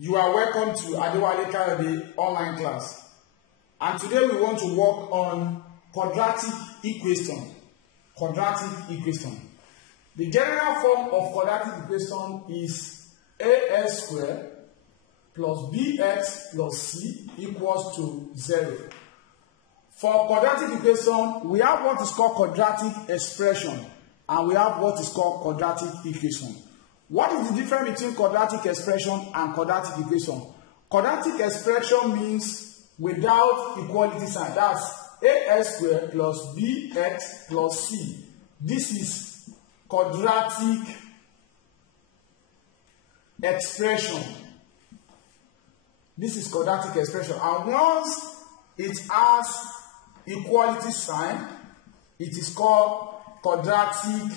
You are welcome to Adewale Kayode online class. And today we want to work on quadratic equation. Quadratic equation. The general form of quadratic equation is ax squared plus bx plus c equals to 0. For quadratic equation, we have what is called quadratic expression and we have what is called quadratic equation. What is the difference between quadratic expression and quadratic equation? Quadratic expression means without equality sign. That's ax squared plus bx plus c. This is quadratic expression. This is quadratic expression. And once it has equality sign, it is called quadratic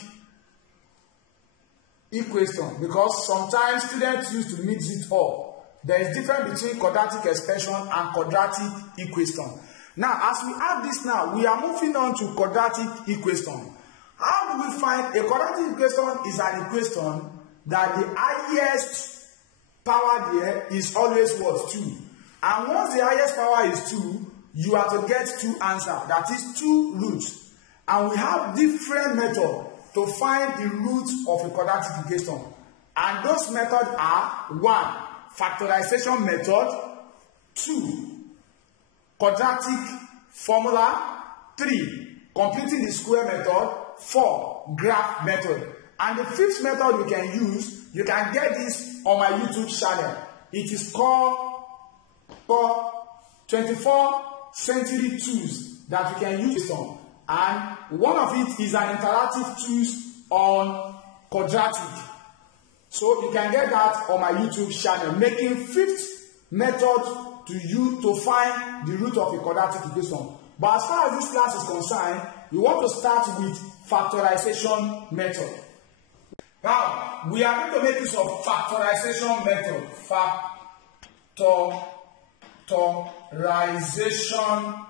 equation, because sometimes students used to mix it up. There is difference between quadratic expression and quadratic equation. Now, as we have this now, we are moving on to quadratic equation. How do we find a quadratic equation? Is an equation that the highest power there is always what? 2. And once the highest power is 2, you have to get 2 answers. That is 2 roots. And we have different methods to find the roots of a quadratic equation. And those methods are 1. Factorization method. 2. Quadratic formula. 3. Completing the square method. 4. Graph method. And the 5th method you can use, you can get this on my YouTube channel. It is called 24th century tools that you can use on. And one of it is an interactive tools on quadratic. So you can get that on my YouTube channel, making 5th method to you to find the root of a quadratic equation. But as far as this class is concerned, you want to start with factorization method. Now, we are going to make use of factorization method. Factorization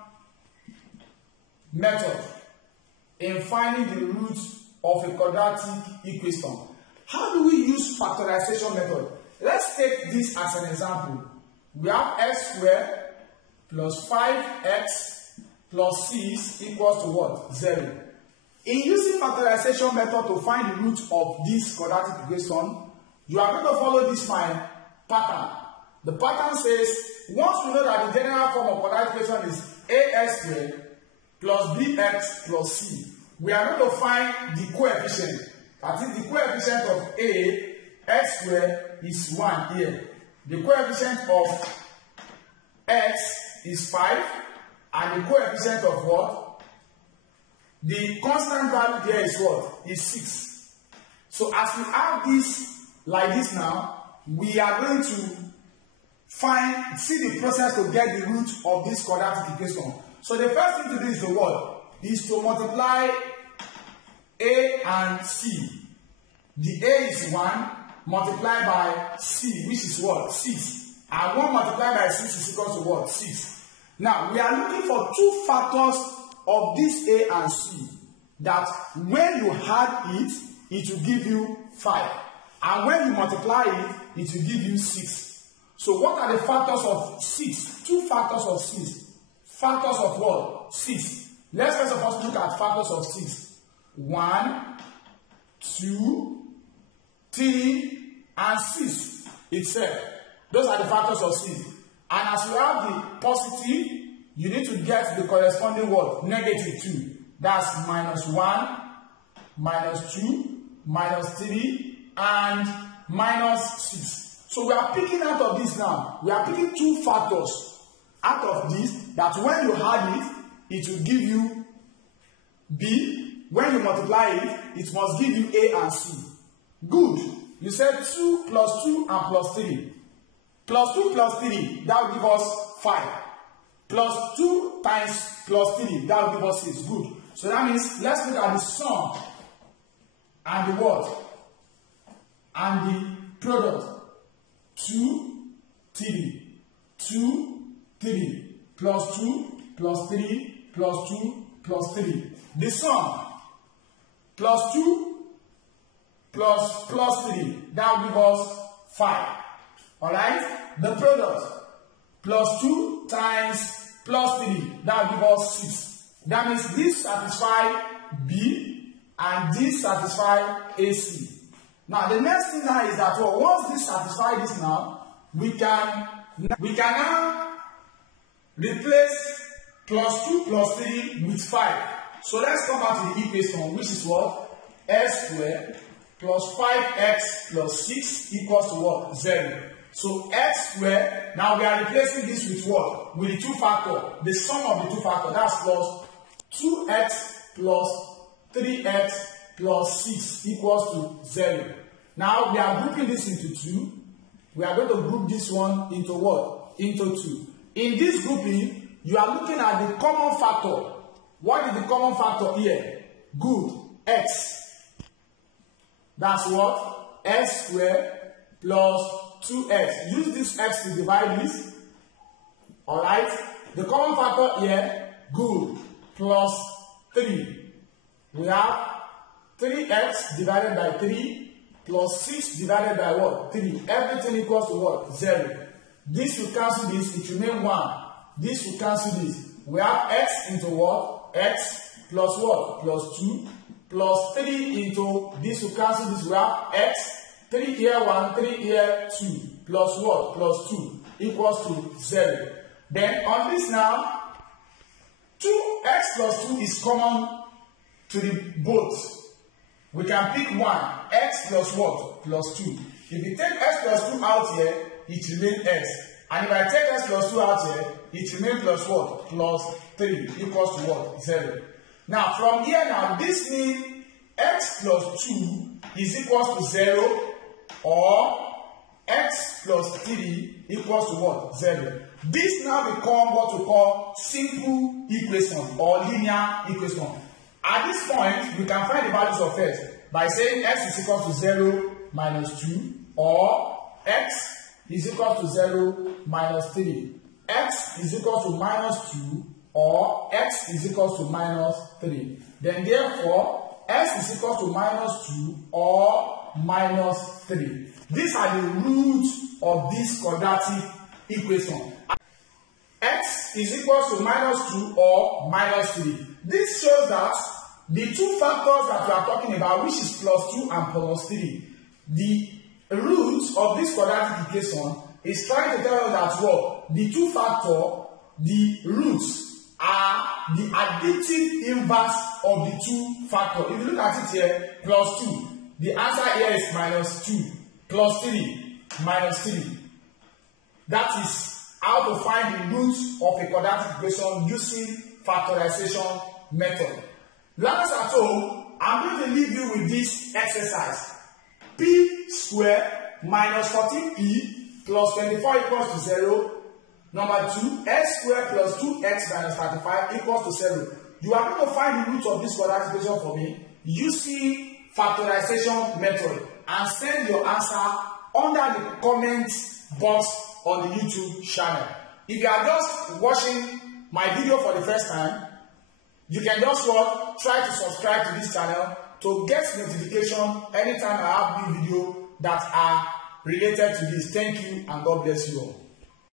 method in finding the roots of a quadratic equation. How do we use factorization method? Let's take this as an example. We have x squared plus 5x plus 6 equals to what? 0. In using factorization method to find the root of this quadratic equation, you are going to follow this pattern. The pattern says, once we know that the general form of quadratic equation is ax squared plus bx plus c, we are going to find the coefficient. That is the coefficient of a, x squared is 1 here. The coefficient of x is 5, and the coefficient of what? The constant value there is what? Is 6. So as we have this like this now, we are going to see the process to get the root of this quadratic equation. So the first thing to do is the what? Is to multiply a and c. The a is 1 multiplied by c, which is what? 6. And 1 multiplied by 6 is equal to what? 6. Now, we are looking for 2 factors of this a and c that when you add it, it will give you 5. And when you multiply it, it will give you 6. So what are the factors of 6? 2 factors of 6. Factors of what? 6. Let's first of all look at factors of 6. 1, 2, 3, and 6 itself. Those are the factors of 6. And as you have the positive, you need to get the corresponding word, negative 2. That's minus 1, minus 2, minus 3, and minus 6. So we are picking out of this now. We are picking 2 factors out of this that when you add it, it will give you B. When you multiply it, it must give you A and C. Good. You said 2 plus 2 and plus 3. Plus 2 plus 3, that will give us 5. Plus 2 times plus 3, that will give us 6. Good. So that means, let's look at the sum and the what? And the product. 2, 3. 2, 3. Plus 2, plus 3, plus 2, plus 3. The sum. Plus 2, plus 3. That will give us 5. Alright? The product plus 2 times plus 3, that will give us 6. That means this satisfies B and this satisfies AC. Now the next thing now is that once this satisfies this now, we can now replace plus 2 plus 3 with 5. So let's come back to the equation, which is what? S squared plus 5x plus 6 equals to what? 0. So x squared, now we are replacing this with what? With the 2 factor, the sum of the 2 factor, that's plus 2x plus 3x plus 6 equals to 0. Now we are grouping this into 2. We are going to group this one into what? Into 2. In this grouping, you are looking at the common factor. What is the common factor here? Good. X. That's what? X squared plus 2x. Use this x to divide this. Alright? The common factor here, good, plus 3. We have 3x divided by 3 plus 6 divided by what? 3. Everything equals to what? 0. This will cancel this, it remains 1. This will cancel this. We have x into what? X plus what? Plus 2 plus 3 into this will cancel this. We have x, 3 here 1, 3 here 2 plus what? Plus 2 equals to 0. Then on this now, 2x plus 2 is common to the both. We can pick one, x plus what? Plus 2. If you take x plus 2 out here, it remains x. And if I take x plus 2 out here, it remains plus what? Plus 3 equals to what? 0. Now from here now, this means x plus 2 is equals to 0 or x plus 3 equals to what? 0. This now becomes what we call simple equation or linear equation. At this point, we can find the values of x by saying x is equal to 0 minus 2 or x is equal to 0 minus 3. X is equal to minus 2 or x is equal to minus 3. Then therefore, x is equal to minus 2 or minus 3. These are the roots of this quadratic equation. X is equal to minus 2 or minus 3. This shows that the two factors that we are talking about, which is plus 2 and plus 3, the roots of this quadratic equation is trying to tell us that what? The two factors, the roots are the additive inverse of the two factors. If you look at it here, plus 2, the answer here is minus 2, plus 3, minus 3. That is how to find the roots of a quadratic equation using factorization method. Learners at home, I'm going to leave you with this exercise. P squared minus 14p plus 24 equals to 0. Number 2, x squared plus 2x minus 35 equals to 0. You are going to find the root of this quadratic equation for me using factorization method and send your answer under the comment box on the YouTube channel. If you are just watching my video for the first time, you can just try to subscribe to this channel to get notification anytime I have new videos that are related to this. Thank you and God bless you all.